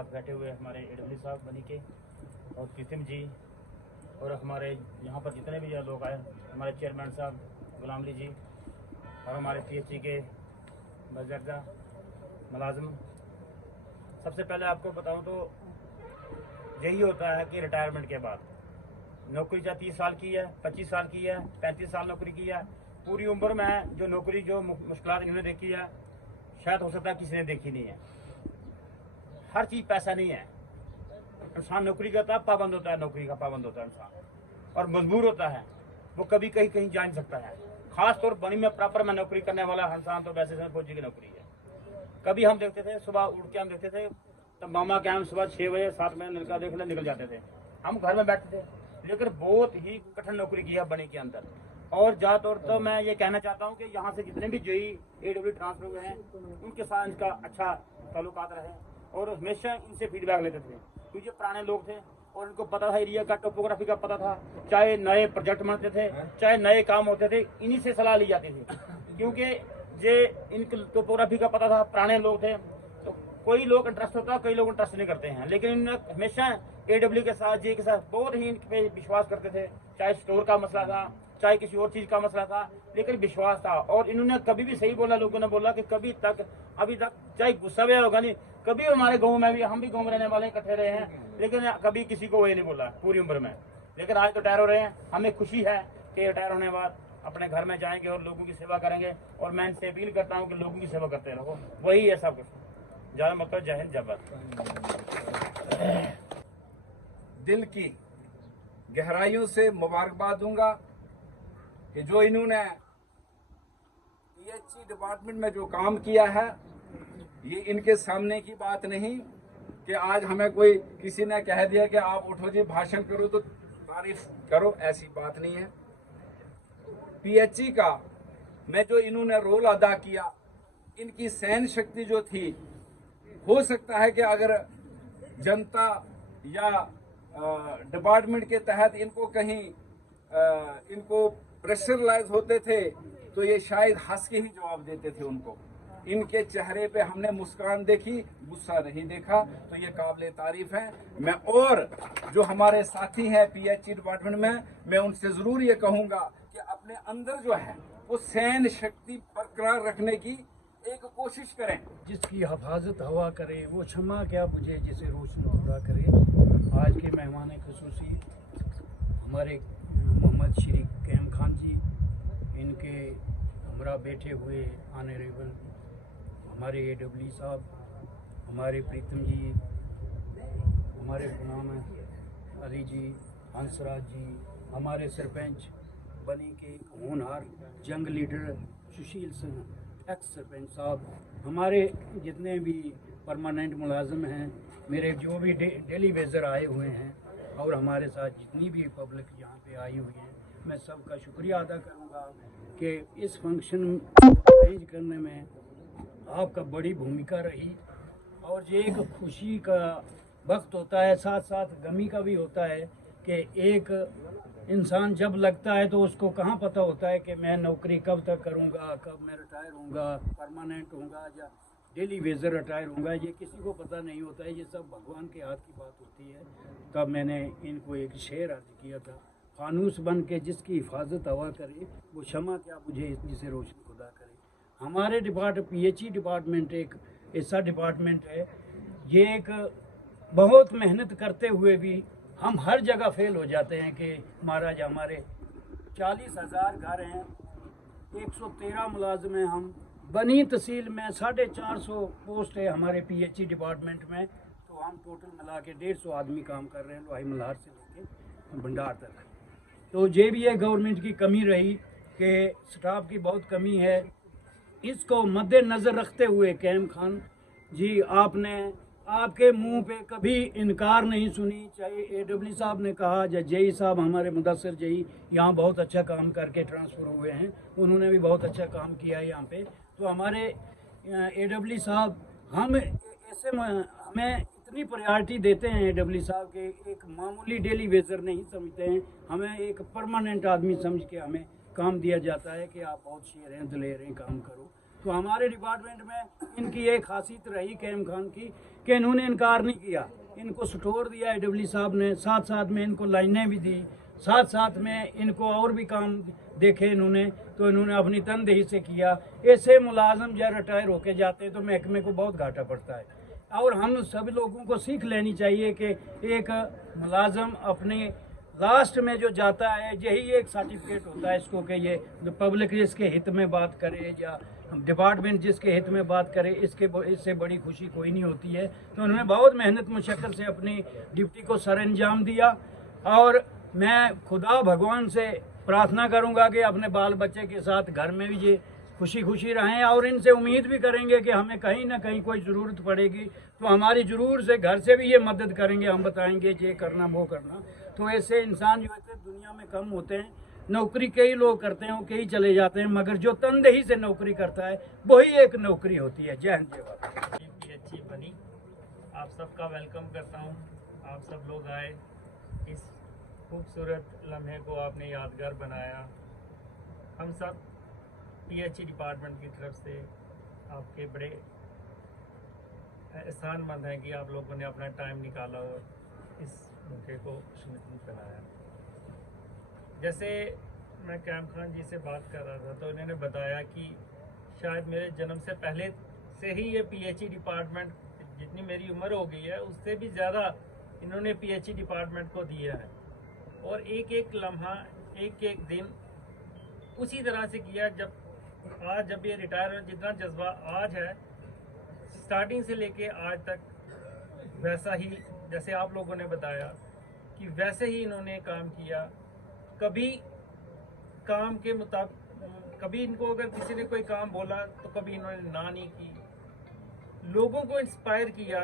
साथ बैठे हुए हमारे एडब्ल्यू साहब बनी के और प्रीतम जी और हमारे यहाँ पर जितने भी लोग आए, हमारे चेयरमैन साहब गुलाम अली जी और हमारे PHC के बजरदा मुलाजिम। सबसे पहले आपको बताऊं तो यही होता है कि रिटायरमेंट के बाद नौकरी चाहे 30 साल की है, 25 साल की है, 35 साल नौकरी की है, पूरी उम्र में जो नौकरी जो मुश्किलात इन्होंने देखी है शायद हो सकता है किसी ने देखी नहीं है। हर चीज़ पैसा नहीं है। इंसान नौकरी करता है, पाबंद होता है, नौकरी का पाबंद होता है इंसान और मजबूर होता है, वो कभी कहीं कहीं जा नहीं सकता है। खास तौर बनी में प्रॉपर में नौकरी करने वाला इंसान तो वैसे फौजी की नौकरी है। कभी हम देखते थे सुबह उठ के हम देखते थे तब मामा के हम सुबह 6 बजे 7 बजे नलका देखने निकल जाते थे, हम घर में बैठते थे, लेकिन बहुत ही कठिन नौकरी की है बनी के अंदर। और ज़्यादातर तो मैं ये कहना चाहता हूँ कि यहाँ से जितने भी JEE AW ट्रांसफर हुए हैं उनके साथ इनका अच्छा ताल्लुकात रहे और हमेशा इनसे फीडबैक लेते थे, क्योंकि पुराने लोग थे और इनको पता था एरिया का टोपोग्राफी का पता था। चाहे नए प्रोजेक्ट बनते थे, चाहे नए काम होते थे, इन्हीं से सलाह ली जाती थी, क्योंकि ये इनके टोपोग्राफी का पता था, पुराने लोग थे। तो कोई लोग इंटरेस्ट होता है, कई लोग इंटरेस्ट नहीं करते हैं, लेकिन इन्होंने हमेशा AW के साथ JEE के साथ बहुत ही इन पे विश्वास करते थे। चाहे स्टोर का मसला था, चाहे किसी और चीज़ का मसला था, लेकिन विश्वास था। और इन्होंने कभी भी सही बोला, लोगों ने बोला कि कभी तक अभी तक चाहे गुस्सा भी होगा नहीं, कभी हमारे गाँव में भी, हम भी गाँव में रहने वाले इकट्ठे रहे हैं, लेकिन कभी किसी को वही नहीं बोला पूरी उम्र में। लेकिन आज तो रिटायर हो रहे हैं, हमें खुशी है कि रिटायर होने के बाद अपने घर में जाएंगे और लोगों की सेवा करेंगे। और मैं इनसे अपील करता हूँ कि लोगों की सेवा करते रहो, वही है सब कुछ। ज़्यादा मतलब जय हिंद जय भारत। दिल की गहराइयों से मुबारकबाद दूंगा कि जो इन्होंने PHC डिपार्टमेंट में जो काम किया है, ये इनके सामने की बात नहीं कि आज हमें कोई किसी ने कह दिया कि आप उठो जी भाषण करो तो तारीफ करो, ऐसी बात नहीं है। PHC का में जो इन्होंने रोल अदा किया, इनकी सहन शक्ति जो थी, हो सकता है कि अगर जनता या डिपार्टमेंट के तहत इनको कहीं इनको प्रेशरलाइज होते थे तो ये शायद हंस के ही जवाब देते थे उनको। इनके चेहरे पे हमने मुस्कान देखी, गुस्सा नहीं देखा, तो ये काबिल तारीफ है। मैं और जो हमारे साथी हैं PHC डिपार्टमेंट में, मैं उनसे ज़रूर ये कहूँगा कि अपने अंदर जो है वो सहन शक्ति बरकरार रखने की एक कोशिश करें। जिसकी हिफाजत हवा करे वो क्षमा क्या बुझे जिसे रोशन खुदा करे। आज के मेहमान खुसूसी हमारे मोहम्मद श्री कैम खान जी, इनके हमरा बैठे हुए ऑनरेबल हमारे AW साहब, हमारे प्रीतम जी, हमारे गुलाम अली जी, हंसराज जी, हमारे सरपंच बनी के होनहार जंग लीडर सुशील सिंह एक्स सरपंच साहब, हमारे जितने भी परमानेंट मुलाजिम हैं, मेरे जो भी डेली वेजर आए हुए हैं और हमारे साथ जितनी भी पब्लिक यहाँ पे आई हुई है, मैं सबका शुक्रिया अदा करूँगा कि इस फंक्शन अरेंज करने में आपका बड़ी भूमिका रही। और ये एक खुशी का वक्त होता है, साथ साथ गमी का भी होता है कि एक इंसान जब लगता है तो उसको कहाँ पता होता है कि मैं नौकरी कब तक करूँगा, कब मैं रिटायर होऊंगा, परमानेंट होऊंगा या डेली वेजर रिटायर होऊंगा, ये किसी को पता नहीं होता है। ये सब भगवान के हाथ की बात होती है। तब मैंने इनको एक शेर अर्ज किया था, फानूस बन के जिसकी हिफाजत हवा करे वो क्षमा क्या बुझे जिसे रोशन खुदा करे। हमारे PHC डिपार्टमेंट एक ऐसा डिपार्टमेंट है, ये एक बहुत मेहनत करते हुए भी हम हर जगह फेल हो जाते हैं कि महाराज हमारे 40,000 घर हैं, 113 मुलाजिम हैं, हम बनी तहसील में 450 पोस्ट है हमारे PHC डिपार्टमेंट में, तो हम टोटल मिला के 150 आदमी काम कर रहे हैं, लोहाई मल्हार से लेके भंडार तक। तो ये भी है गवर्नमेंट की कमी रही कि स्टाफ की बहुत कमी है। इसको मद्देनज़र रखते हुए कैम खान जी, आपने आपके मुंह पे कभी इनकार नहीं सुनी, चाहे AW साहब ने कहा या JEE साहब, हमारे मुदस्सिर JEE यहाँ बहुत अच्छा काम करके ट्रांसफ़र हुए हैं, उन्होंने भी बहुत अच्छा काम किया है यहाँ पे। तो हमारे AW साहब हम ऐसे हमें इतनी प्रायोरिटी देते हैं AW साहब के एक मामूली डेली वेजर नहीं समझते हैं, हमें एक परमानेंट आदमी समझ के हमें काम दिया जाता है कि आप बहुत शेर हैं, दिलेर हैं, काम करो। तो हमारे डिपार्टमेंट में इनकी एक खासियत रही कैम खान की कि इन्होंने इनकार नहीं किया। इनको स्टोर दिया AWD साहब ने, साथ साथ में इनको लाइनें भी दी, साथ साथ में इनको और भी काम देखे इन्होंने, तो इन्होंने अपनी तनदेही से किया। ऐसे मुलाजम जब रिटायर होके जाते हैं तो महकमे को बहुत घाटा पड़ता है। और हम सभी लोगों को सीख लेनी चाहिए कि एक मुलाजम अपने लास्ट में जो जाता है यही एक सर्टिफिकेट होता है इसको कि ये पब्लिक जिसके हित में बात करे या डिपार्टमेंट जिसके हित में बात करे, इससे बड़ी खुशी कोई नहीं होती है। तो उन्होंने बहुत मेहनत मुशक्कत से अपनी ड्यूटी को सर अंजाम दिया। और मैं खुदा भगवान से प्रार्थना करूंगा कि अपने बाल बच्चे के साथ घर में भी ये खुशी खुशी रहें, और इनसे उम्मीद भी करेंगे कि हमें कहीं ना कहीं कोई ज़रूरत पड़ेगी तो हमारी ज़रूर से घर से भी ये मदद करेंगे, हम बताएंगे ये करना वो करना। तो ऐसे इंसान जो है दुनिया में कम होते हैं। नौकरी कई लोग करते हैं, कई चले जाते हैं, मगर जो तनदेही से नौकरी करता है वही एक नौकरी होती है। जय हिंद, जय भारत। अच्छी बनी, आप सबका वेलकम करता हूँ। आप सब लोग आए, इस खूबसूरत लम्हे को आपने यादगार बनाया। हम सब PHE डिपार्टमेंट की तरफ से आपके बड़े एहसानमंद हैं कि आप लोगों ने अपना टाइम निकाला और इस मौके को खुशनुमा बनाया। जैसे मैं कैम खान जी से बात कर रहा था तो उन्होंने बताया कि शायद मेरे जन्म से पहले से ही ये PHE डिपार्टमेंट, जितनी मेरी उम्र हो गई है उससे भी ज़्यादा इन्होंने PHE डिपार्टमेंट को दिया है। और एक एक लम्हा, एक एक दिन उसी तरह से किया। जब ये रिटायर हो, जितना जज्बा आज है स्टार्टिंग से लेके आज तक, वैसा ही जैसे आप लोगों ने बताया कि वैसे ही इन्होंने काम किया। कभी काम के मुताबिक, कभी इनको अगर किसी ने कोई काम बोला तो कभी इन्होंने ना नहीं की। लोगों को इंस्पायर किया।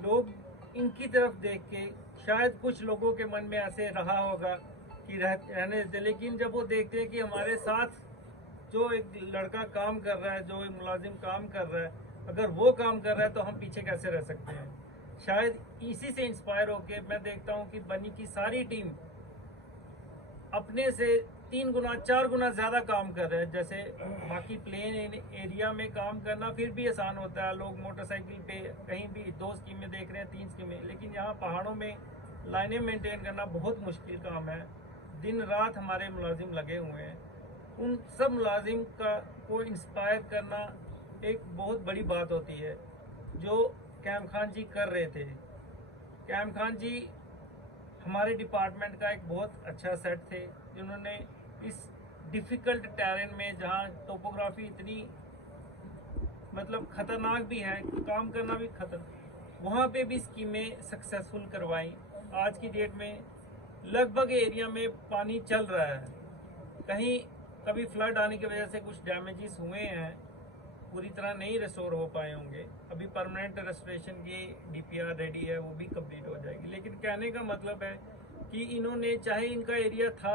लोग इनकी तरफ देख के, शायद कुछ लोगों के मन में ऐसे रहा होगा कि रहने देते, लेकिन जब वो देखते हैं कि हमारे साथ जो एक लड़का काम कर रहा है, जो एक मुलाजिम काम कर रहा है, अगर वो काम कर रहा है तो हम पीछे कैसे रह सकते हैं। शायद इसी से इंस्पायर होके मैं देखता हूँ कि बनी की सारी टीम अपने से 3 गुना 4 गुना ज़्यादा काम कर रहे हैं। जैसे बाकी प्लेन एरिया में काम करना फिर भी आसान होता है, लोग मोटरसाइकिल पे कहीं भी 2 स्कीमें देख रहे हैं, 3 स्कीमें, लेकिन यहाँ पहाड़ों में लाइनें मेंटेन करना बहुत मुश्किल काम है। दिन रात हमारे मुलाजिम लगे हुए हैं। उन सब मुलाजिम को इंस्पायर करना एक बहुत बड़ी बात होती है, जो कैम खान जी कर रहे थे। कैम खान जी हमारे डिपार्टमेंट का एक बहुत अच्छा सेट थे, जिन्होंने इस डिफ़िकल्ट टेरेन में, जहाँ टोपोग्राफी इतनी मतलब ख़तरनाक भी है, काम करना भी वहाँ पे भी स्कीमें सक्सेसफुल करवाई। आज की डेट में लगभग एरिया में पानी चल रहा है। कहीं कभी फ्लड आने की वजह से कुछ डैमेजेस हुए हैं, पूरी तरह नहीं रिस्टोर हो पाए होंगे। अभी परमानेंट रेस्टोरेशन की DPR रेडी है, वो भी कंप्लीट हो जाएगी। लेकिन कहने का मतलब है कि इन्होंने, चाहे इनका एरिया था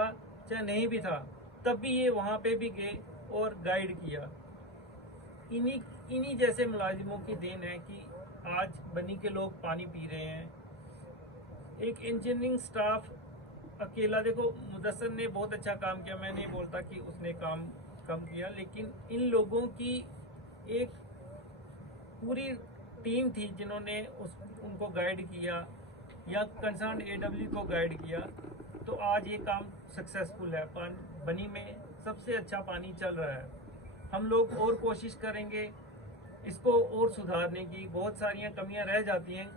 चाहे नहीं भी था, तब भी ये वहाँ पे भी गए और गाइड किया। इन्हीं जैसे मुलाजिमों की देन है कि आज बनी के लोग पानी पी रहे हैं। एक इंजीनियरिंग स्टाफ अकेला, देखो मुदस्सर ने बहुत अच्छा काम किया, मैं नहीं बोलता कि उसने काम कम किया, लेकिन इन लोगों की एक पूरी टीम थी जिन्होंने उनको गाइड किया या कंसर्न AWD को गाइड किया, तो आज ये काम सक्सेसफुल है। बनी में सबसे अच्छा पानी चल रहा है। हम लोग और कोशिश करेंगे इसको और सुधारने की। बहुत सारियां कमियां रह जाती हैं,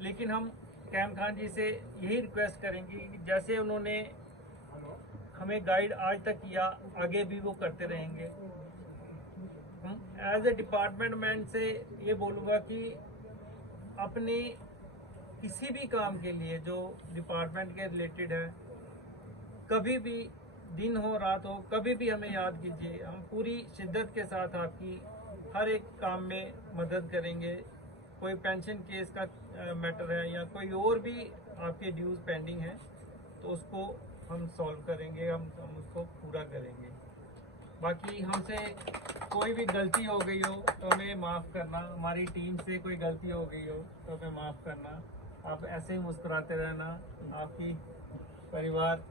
लेकिन हम कैम खान जी से यही रिक्वेस्ट करेंगे कि जैसे उन्होंने हमें गाइड आज तक किया, आगे भी वो करते रहेंगे। हम एज ए डिपार्टमेंट मैन से ये बोलूँगा कि अपने किसी भी काम के लिए जो डिपार्टमेंट के रिलेटेड है, कभी भी दिन हो रात हो, कभी भी हमें याद कीजिए। हम पूरी शिद्दत के साथ आपकी हर एक काम में मदद करेंगे। कोई पेंशन केस का मैटर है या कोई और भी आपके ड्यूज पेंडिंग है, तो उसको हम सॉल्व करेंगे, हम उसको पूरा करेंगे। बाकी हमसे कोई भी गलती हो गई हो तो हमें माफ़ करना, हमारी टीम से कोई गलती हो गई हो तो हमें माफ़ करना। आप ऐसे ही मुस्कुराते रहना। आपकी परिवार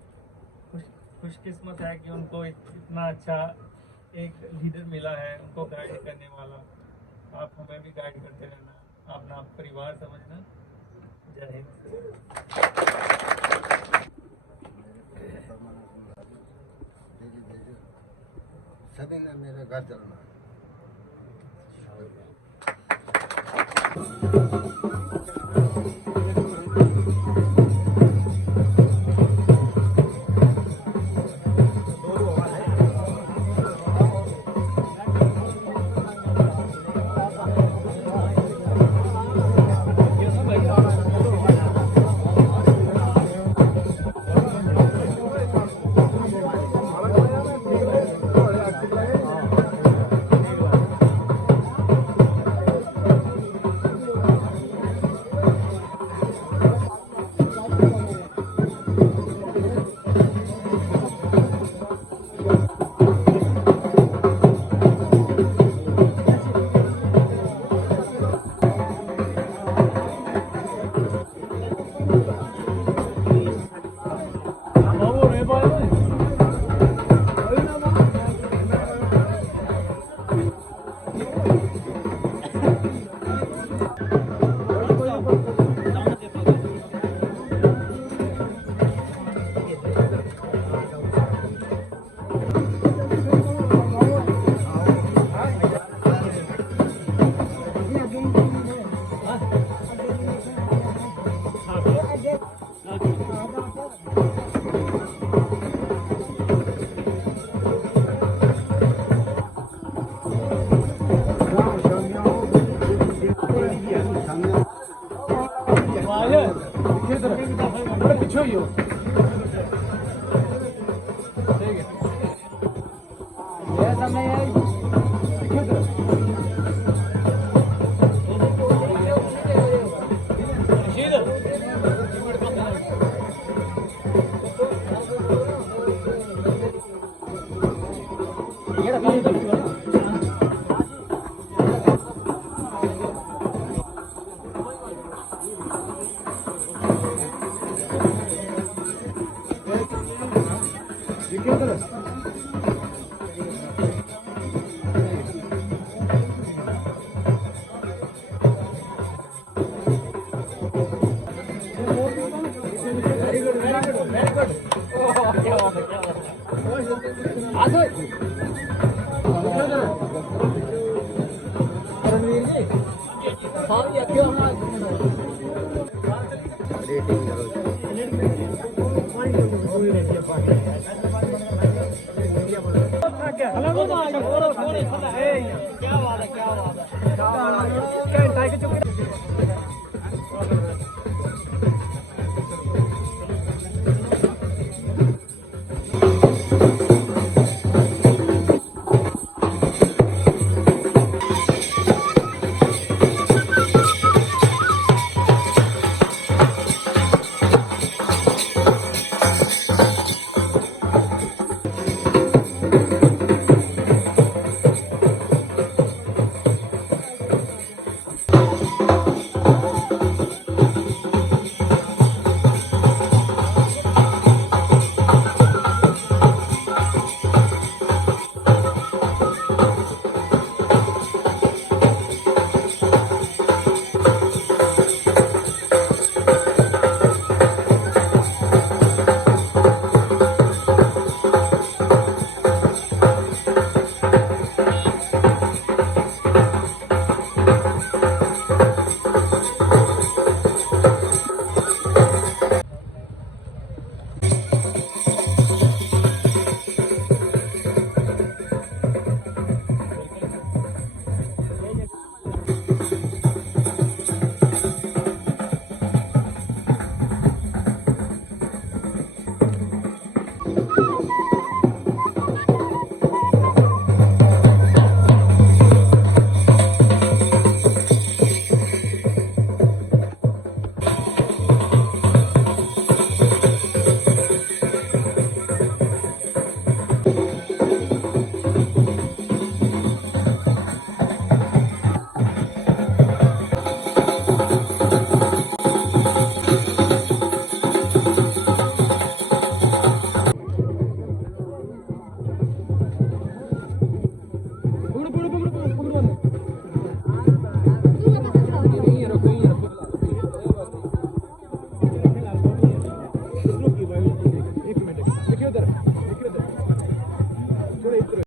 खुशकिस्मत है कि उनको इतना अच्छा एक लीडर मिला है उनको गाइड करने वाला। आप हमें भी गाइड करते रहना, अपना परिवार समझना। जय हिंद। सभी ने मेरे घर चलना।